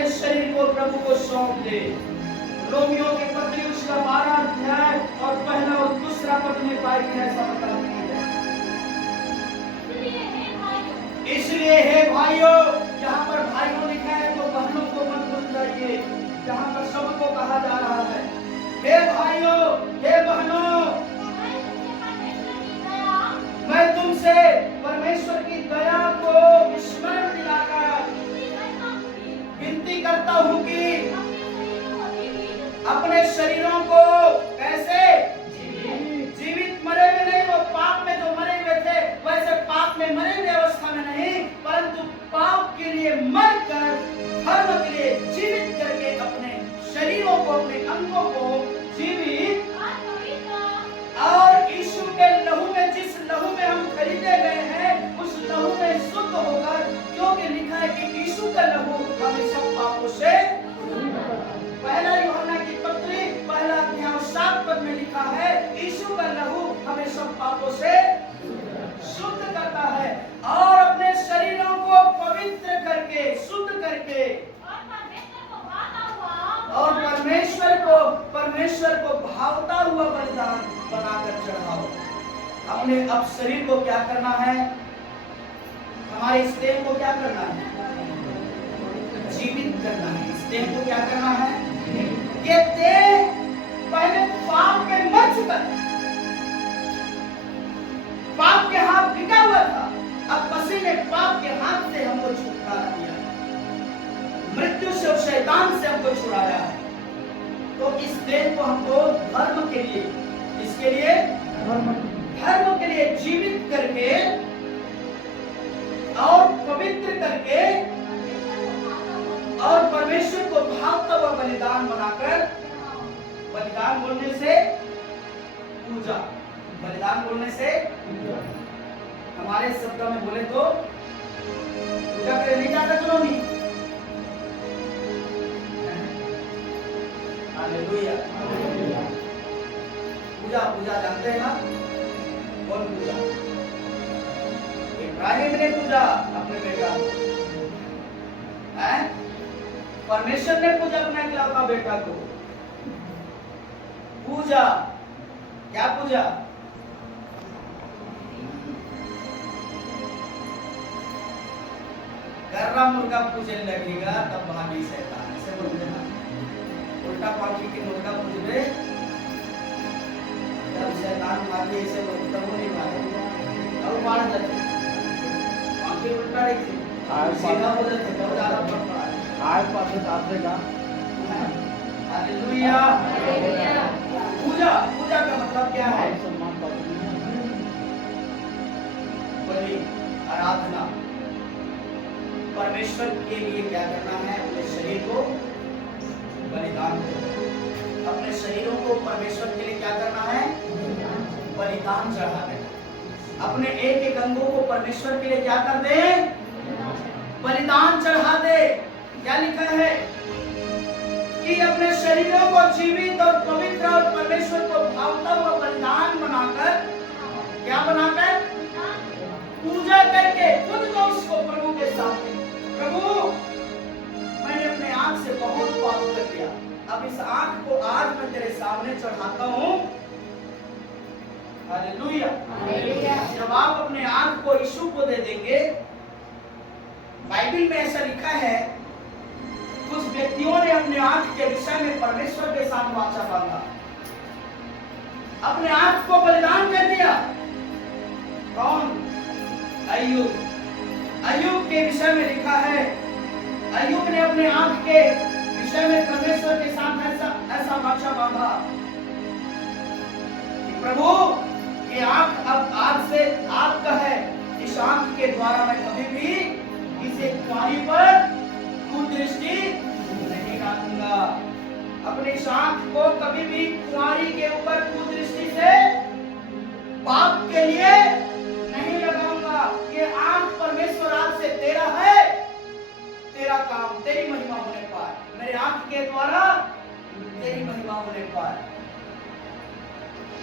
अपने शरीर को प्रभु को सौंप दे। रोमियो के पत्री उसका 12 अध्याय और पहला और दूसरा पद में बाइबल ऐसा बताती है। इसलिए हे भाइयों, यहाँ पर भाइयों लिखा है तो बहनों को मत भूल जाइए, जहाँ पर सबको कहा जा रहा है हे भाइयों, हे बहनों, मैं तुमसे परमेश्वर की दया को स्मरण दिलाकर विनती करता हूँ कि अपने शरीरों को कैसे जीवित, मरे हुए नहीं, वो पाप में जो मरे हुए थे वैसे पाप में मरे हुए अवस्था में नहीं, परंतु पाप के लिए मरकर धर्म के लिए जीवित करके अपने शरीरों को, अपने अंगों को जीवित और यीशु के लहू में, जिस लहू में हम खरीदे गए हैं, उस लहू में शुद्ध होकर, क्योंकि लिखा है कि यीशु का लहू हमें सब पापों से, पहला यूहन्ना की पत्री पहला अध्याय 7 पद में लिखा है यीशु का लहू हमें सब पापों से शुद्ध करता है और अपने शरीरों को पवित्र करके, शुद्ध करके और परमेश्वर को भावता हुआ बलिदान बनाकर चढ़ाओ। अपने अब शरीर को क्या करना है, हमारे इस देह को क्या करना है, जीवित करना है। इस देह को क्या करना है, ये देह पहले पाप में मर चुका है, पाप के हाथ बिका हुआ था, अब मसीह ने पाप के हाथ से हमको छुटकारा दिया, मृत्यु से और शैतान से हमको छुड़ाया है। तो इस देह को हमको धर्म के लिए, इसके लिए धर्म के लिए जीवित करके और पवित्र करके और परमेश्वर को भावता हुआ बलिदान बनाकर, बलिदान बोलने से पूजा, बलिदान बोलने से हमारे शब्दों में बोले तो पूजा करे नहीं जाता, चलो नहीं। हालेलुया। पूजा, पूजा जानते हैं ना, कौन पूजा? इब्राहिम ने पूजा अपने बेटा को, परमेश्वर ने पूजा अपना इकलौता बेटा को। पूजा क्या पूजा? कर्रा मुर्गा पूजने लगेगा तब भागी शैतान, ऐसे बोलते ना, उल्टा पाखी की मुर्गा पूजबे तब शैतान भागी, ऐसे बोलते तब वो नहीं भागे और मार जाते, पाखी उल्टा नहीं थी, सीधा हो जाते तब ज्यादा फर्क पड़ा है। आए पास जातेगा। हालेलुया। पूजा, पूजा का मतलब क्या है? बलि, आराधना। परमेश्वर के लिए क्या करना है, अपने शरीर को बलिदान करना, अपने शरीरों को परमेश्वर के लिए क्या करना है, बलिदान चढ़ा देना। अपने एक एक अंगों को परमेश्वर के लिए क्या कर दे, बलिदान चढ़ा दे। क्या लिखा है कि अपने शरीरों को जीवित और पवित्र और परमेश्वर को भावता हुआ बलिदान बनाकर, क्या बनाकर, पूजा करके खुद को उसको प्रभु के सामने, प्रभु मैंने अपने आंख से बहुत पाप कर दिया, अब इस आंख को आज मैं तेरे सामने चढ़ाता हूँ। हालेलुया। जब आप अपने आंख को यीशु को दे देंगे, बाइबल में ऐसा लिखा है, कुछ व्यक्तियों ने अपने आंख के विषय में परमेश्वर के साथ वाचा बांधा, अपने आंख को बलिदान कर दिया। कौन? अय्यूब। अय्यूब के विषय में लिखा है, अय्यूब ने अपने आंख के विषय में परमेश्वर के साथ ऐसा वाचा बांधा कि प्रभु ये आंख अब आज से आपका है, इस आंख के द्वारा मैं कभी भी किसी कुंवारी पर कुदृष्टि नहीं डालूंगा, अपनी इस आंख को कभी भी कुंवारी के ऊपर कुदृष्टि से पाप के लिए नहीं लगाऊंगा। ये आंख परमेश्वर आज से तेरा है, तेरा काम, तेरी महिमा होने पाए, मेरे आंख के द्वारा तेरी महिमा होने पाए।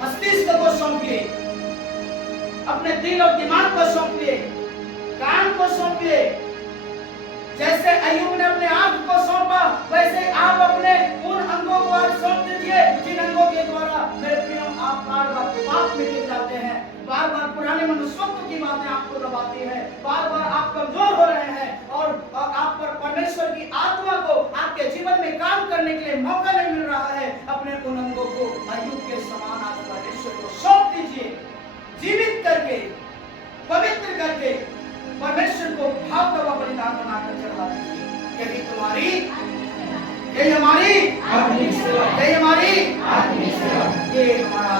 मस्तिष्क को सौंपिए, अपने दिल और दिमाग को सौंपिए, कान को सौंपिए, जैसे अय्यूब ने अपने आंख को सौंपा, वैसे आप अपने उन अंगों को आज सौंप दीजिए जिन अंगों के द्वारा मेरे प्रियो आप बार बार पाप में गिर जाते हैं, बार बार पुराने मनुष्यत्व की बातें आपको दबाती है, बार बार आप कमजोर हो रहे हैं और आप पर परमेश्वर की आत्मा को आपके जीवन में काम करने के लिए मौका नहीं मिल रहा है। अपने उन अंगों को अय्यूब के समान आज परमेश्वर को सौंप दीजिए, जीवित करके, पवित्र करके परमेश्वर को भाव दवा बलिदान बनाकर चढ़ा दीजिए। यही तुम्हारी, यही हमारी, यही हमारी, ये हमारा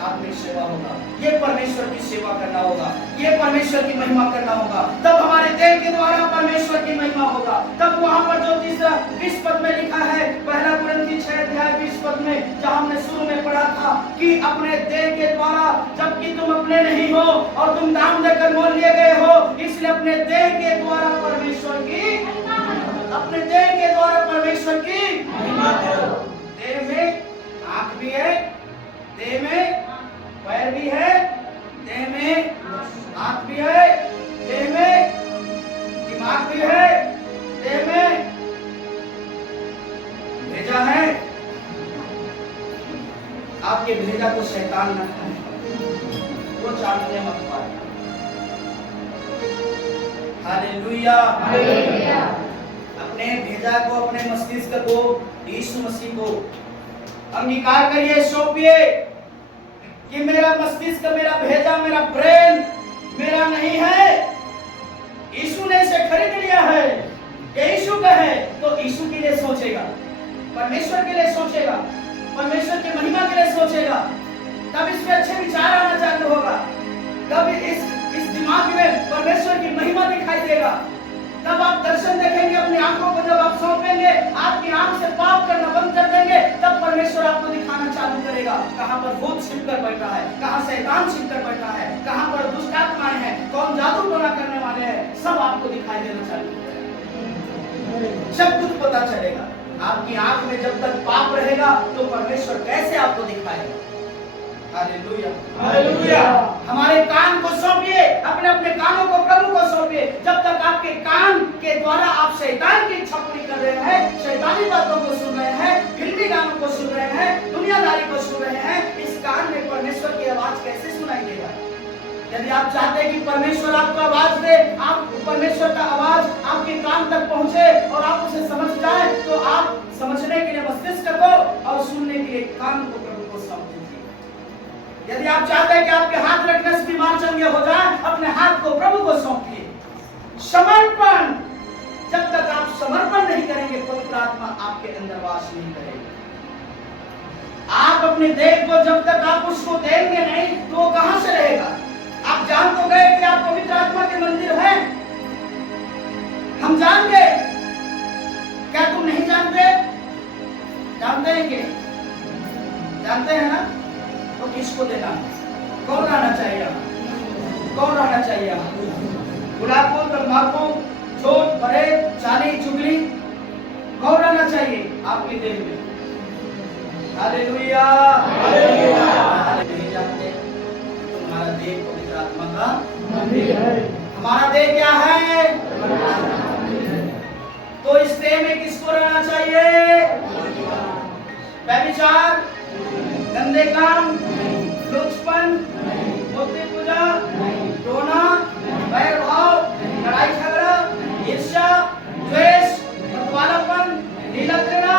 आत्मिक सेवा होगा, ये परमेश्वर की सेवा करना होगा, ये परमेश्वर की महिमा करना होगा। तब हमारे देह के द्वारा परमेश्वर की महिमा होगा। तब वहां पर जो तीसरा 20 पद में लिखा है, पहला कुरिन्थी 6 अध्याय 20 पद में, जहां हमने शुरू में पढ़ा था कि अपने देह के द्वारा, जबकि तुम अपने नहीं हो और तुम दाम देकर मोल लिए गए हो, इसलिए अपने देह के द्वारा परमेश्वर की, अपने देह के द्वारा परमेश्वर की महिमा करो। देह में आंख भी है, देह में पैर भी है, देह में हाथ भी है, देह में दिमाग भी है, देह में भेजा है। आपके भेजा को शैतान न खाए, वो चाटने मत पाए। Hallelujah, hallelujah. अपने भेजा को, अपने मस्तिष्क को यीशु मसीह को अंगीकार करिए, सौंपिए कि मेरा मस्तिष्क, मेरा भेजा, मेरा ब्रेन मेरा नहीं है, यीशु ने इसे खरीद लिया है। ये यीशु का है तो यीशु के लिए सोचेगा, परमेश्वर के लिए सोचेगा, परमेश्वर की महिमा के लिए सोचेगा, तब इसमें अच्छे विचार आना चालू होगा, तब इस दिमाग में परमेश्वर की महिमा दिखाई देगा, तब आप दर्शन देखेंगे अपनी आंखों को। जब आप सौंपेंगे, आपकी आंख से पाप करना बंद कर देंगे, तब परमेश्वर आपको दिखाना चालू करेगा कहां पर भूत छिपकर बैठा है, कहां शैतान छिपकर बैठा है, कहां पर दुष्ट आत्माएं हैं, कौन जादू टोना करने वाले हैं, सब आपको दिखाई देना चालू करेगा, सब कुछ पता चलेगा। आपकी आंख में जब तक पाप रहेगा तो परमेश्वर कैसे आपको दिखाएगा। Hallelujah, hallelujah. हमारे कान को सौंपिए, अपने अपने कानों को प्रभु को सौंपिए। जब तक आपके कान के द्वारा आप शैतान की इच्छा पूरी कर रहे हैं, शैतानी बातों को सुन रहे हैं, फिल्मी गानों को सुन रहे हैं, दुनियादारी को सुन रहे हैं, इस कान में परमेश्वर की आवाज कैसे सुनाई देगा। यदि आप चाहते हैं कि परमेश्वर आपको आवाज दे, आप परमेश्वर का आवाज आपके कान तक पहुंचे और आप उसे समझ जाए, तो आप समझने के लिए मस्तिष्क को और सुनने के लिए कान को प्रभु को सौंप दीजिए। यदि आप चाहते हैं कि आपके हाथ रखने से बीमार चंगे हो जाए, अपने हाथ को प्रभु को सौंपिए। समर्पण, जब तक आप समर्पण नहीं करेंगे, पवित्र आत्मा आपके अंदर वास नहीं करेगी। आप अपने देह को जब तक आप उसको देंगे नहीं, तो वो कहां से रहेगा। आप जान तो गए कि आप पवित्र आत्मा के मंदिर हैं, हम जान गए, क्या तुम नहीं जानते? जानते हैं कि जानते हैं ना? तो किसको देना, कौन रहना चाहिए, कौन रहना चाहिए? गुलाबो, तंबाकू, छोट बड़े, चाली चुगली, कौन रहना चाहिए आपके देह में? Hallelujah, hallelujah. नहीं जानते तो हमारा देह पवित्र आत्मा का मंदिर है। हमारा देह क्या है? तो इस देह में किसको रहना चाहिए? व्यभिचार, गंदे काम, लुचपन, मूर्ति पूजा, रोना, बैर भाव, लड़ाई झगड़ा, ईर्ष्या, द्वेष, मतवालापन, नीला घृणा,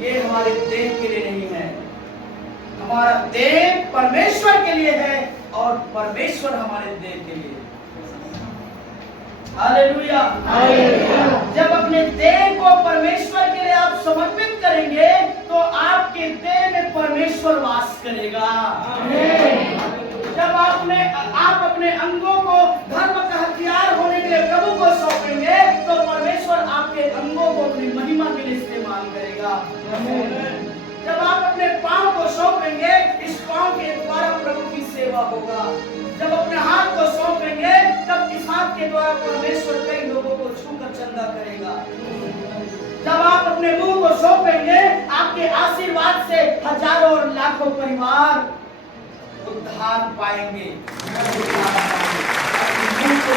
ये हमारे देह के लिए नहीं है। हमारा देह परमेश्वर के लिए है और परमेश्वर हमारे देह के लिए। Hallelujah, hallelujah. जब अपने देह को परमेश्वर के लिए आप समर्पित करेंगे, तो आपके देह में परमेश्वर वास करेगा। जब आप अपने अंगों को धर्म का हथियार होने के लिए प्रभु को सौंपेंगे, तो परमेश्वर आपके अंगों को अपनी महिमा के लिए इस्तेमाल करेगा। जब आप अपने पांव को सौंपेंगे, इस पांव के द्वारा प्रभु की सेवा होगा। जब अपने हाथ को सौंपेंगे, तब इस हाथ के द्वारा परमेश्वर कई लोगों को छूकर चंदा करेगा। जब आप अपने मुंह को सौंपेंगे, आपके आशीर्वाद से हजारों और लाखों परिवार उद्धार पाएंगे। मुंह को